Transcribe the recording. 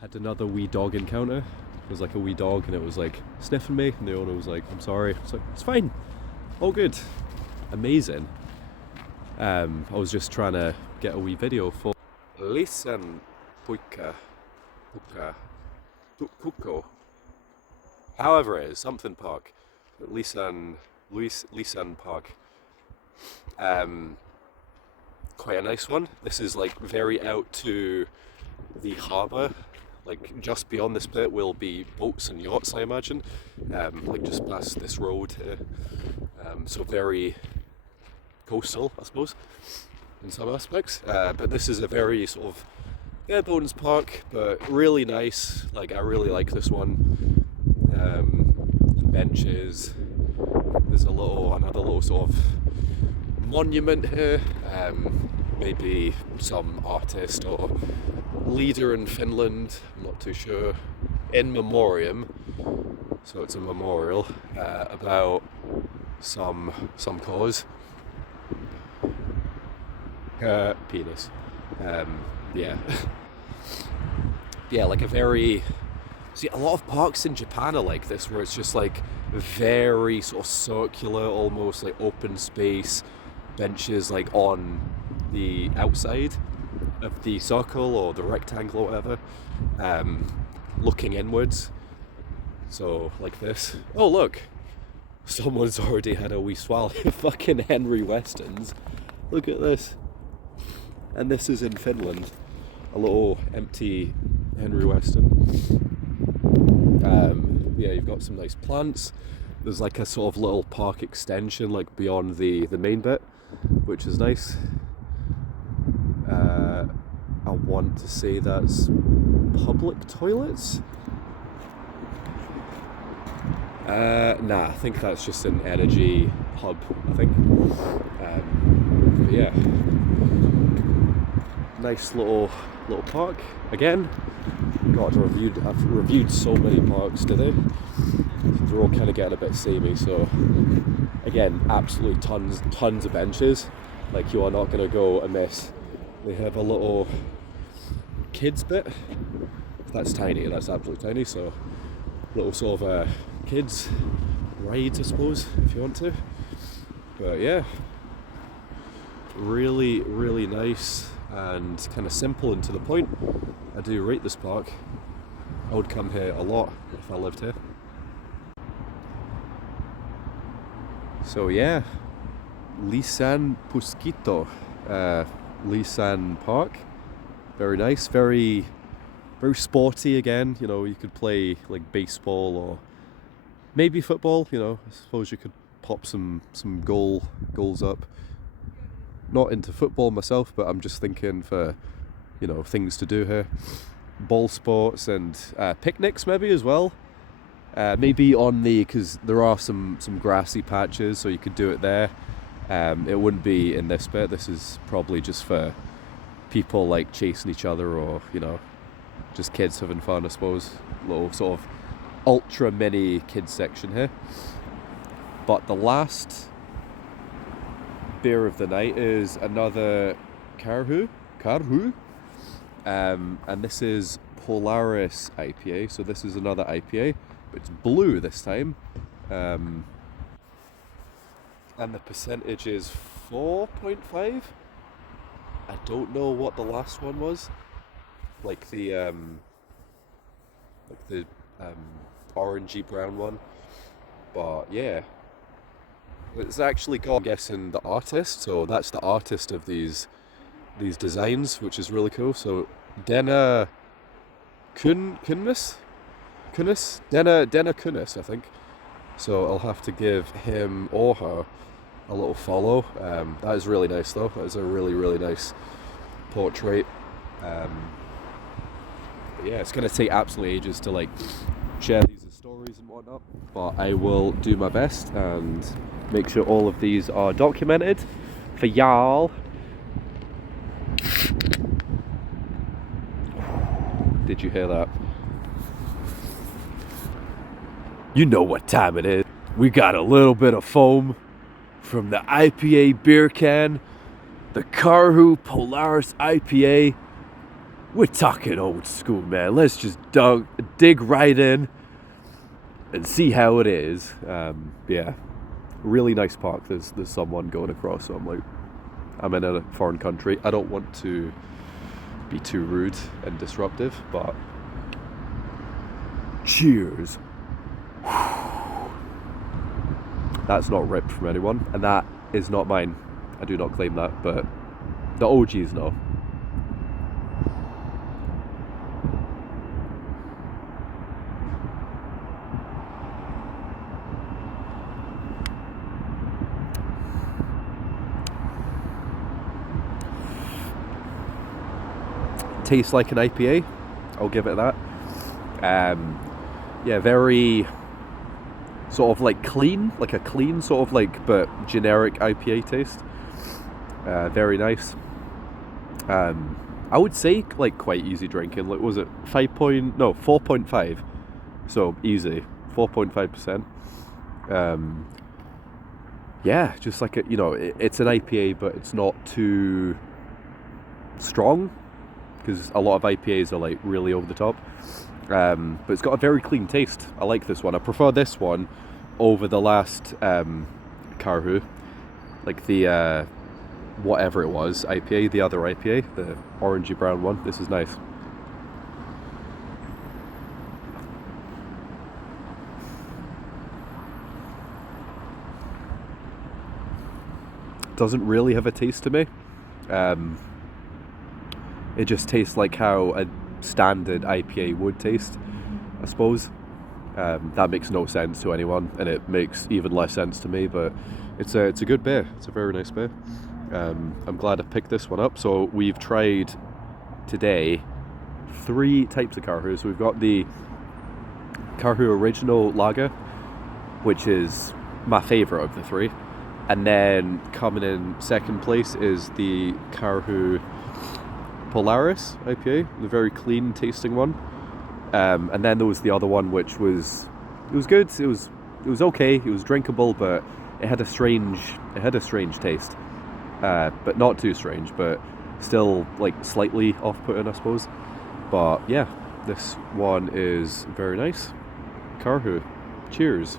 had another wee dog encounter. It was like a wee dog and it was like sniffing me, and the owner was like, I'm sorry. I was like, it's fine, all good. Amazing. I was just trying to get a wee video for Liisanpuistikko. However it is, something park. Liisan Park. Quite a nice one. This is like very out to the harbour. Like just beyond this bit will be boats and yachts, I imagine. Like just past this road here. So very coastal, I suppose, in some aspects. But this is a very sort of bonus park, but really nice. Like I really like this one. Benches. There's another little sort of monument here. Maybe some artist or leader in Finland, I'm not too sure. In memoriam, so it's a memorial about some cause. Penis. Yeah. Yeah, like a very... See, a lot of parks in Japan are like this, where it's just like very sort of circular, almost like open space, benches like on the outside of the circle or the rectangle or whatever, looking inwards. So like this. Oh look, someone's already had a wee swallow. Fucking Henry Westons. Look at this. And this is in Finland. A little empty Henry Weston. Yeah, you've got some nice plants. There's like a sort of little park extension like beyond the main bit, which is nice. I want to say that's public toilets. Nah, I think that's just an energy hub, I think. But yeah, nice little park. Again, God, I've reviewed so many parks today. They're all kind of getting a bit samey. So again, absolutely tons of benches. Like you are not going to go amiss. They have a little kids bit. That's tiny. That's absolutely tiny. So little sort of kids rides, I suppose, if you want to. But yeah, really, really nice and kind of simple and to the point. I do rate this park. I would come here a lot if I lived here. So yeah, Liisanpuistikko, Liisan Park. Very nice, very sporty again. You know, you could play like baseball or maybe football. You know, I suppose you could pop some goals up. Not into football myself, but I'm just thinking for, you know, things to do here. Ball sports and picnics maybe as well. Maybe on because there are some grassy patches, so you could do it there. It wouldn't be in this bit. This is probably just for people like chasing each other, or, you know, just kids having fun, I suppose. Little sort of ultra mini kids section here. But the last beer of the night is another Karhu, and this is Polaris IPA. So this is another IPA, but it's blue this time, and the percentage is 4.5. I don't know what the last one was, like the orangey brown one, but yeah. It's actually got, I'm guessing, the artist, so that's the artist of these designs, which is really cool. So Dena Kunis, I think. So I'll have to give him or her a little follow. That is really nice though. That is a really, really nice portrait. But yeah, it's going to take absolutely ages to like share these as stories and whatnot, but I will do my best and make sure all of these are documented for y'all. Did you hear that? You know what time it is. We got a little bit of foam from the IPA beer can, the Karhu Polaris IPA. we're talking old school, man. Let's just dig right in and see how it is. Yeah, really nice park. There's someone going across, so I'm like, I'm in a foreign country. I don't want to be too rude and disruptive, but cheers. That's not ripped from anyone, and that is not mine. I do not claim that, but the OGs know. Tastes like an IPA, I'll give it that. Yeah, very sort of like clean, like a clean sort of like, but generic IPA taste. Very nice. I would say like quite easy drinking. Like, was it 4.5? So easy, 4.5%. Yeah, just like it's an IPA, but it's not too strong, because a lot of IPAs are like really over the top. But it's got a very clean taste. I like this one. I prefer this one over the last Karhu, like the whatever it was IPA, the other IPA, the orangey brown one. This is nice. Doesn't really have a taste to me. It just tastes like how a standard IPA would taste, I suppose. That makes no sense to anyone, and it makes even less sense to me, but it's a good beer. It's a very nice beer. I'm glad I picked this one up. So we've tried today 3 types of Karhu. So we've got the Karhu Original Lager, which is my favourite of the 3. And then coming in second place is the Karhu Polaris IPA, the very clean tasting one. And then there was the other one, which was good. It was okay. It was drinkable, but it had a strange taste. But not too strange, but still like slightly off-putting, I suppose. But yeah, this one is very nice. Karhu. Cheers.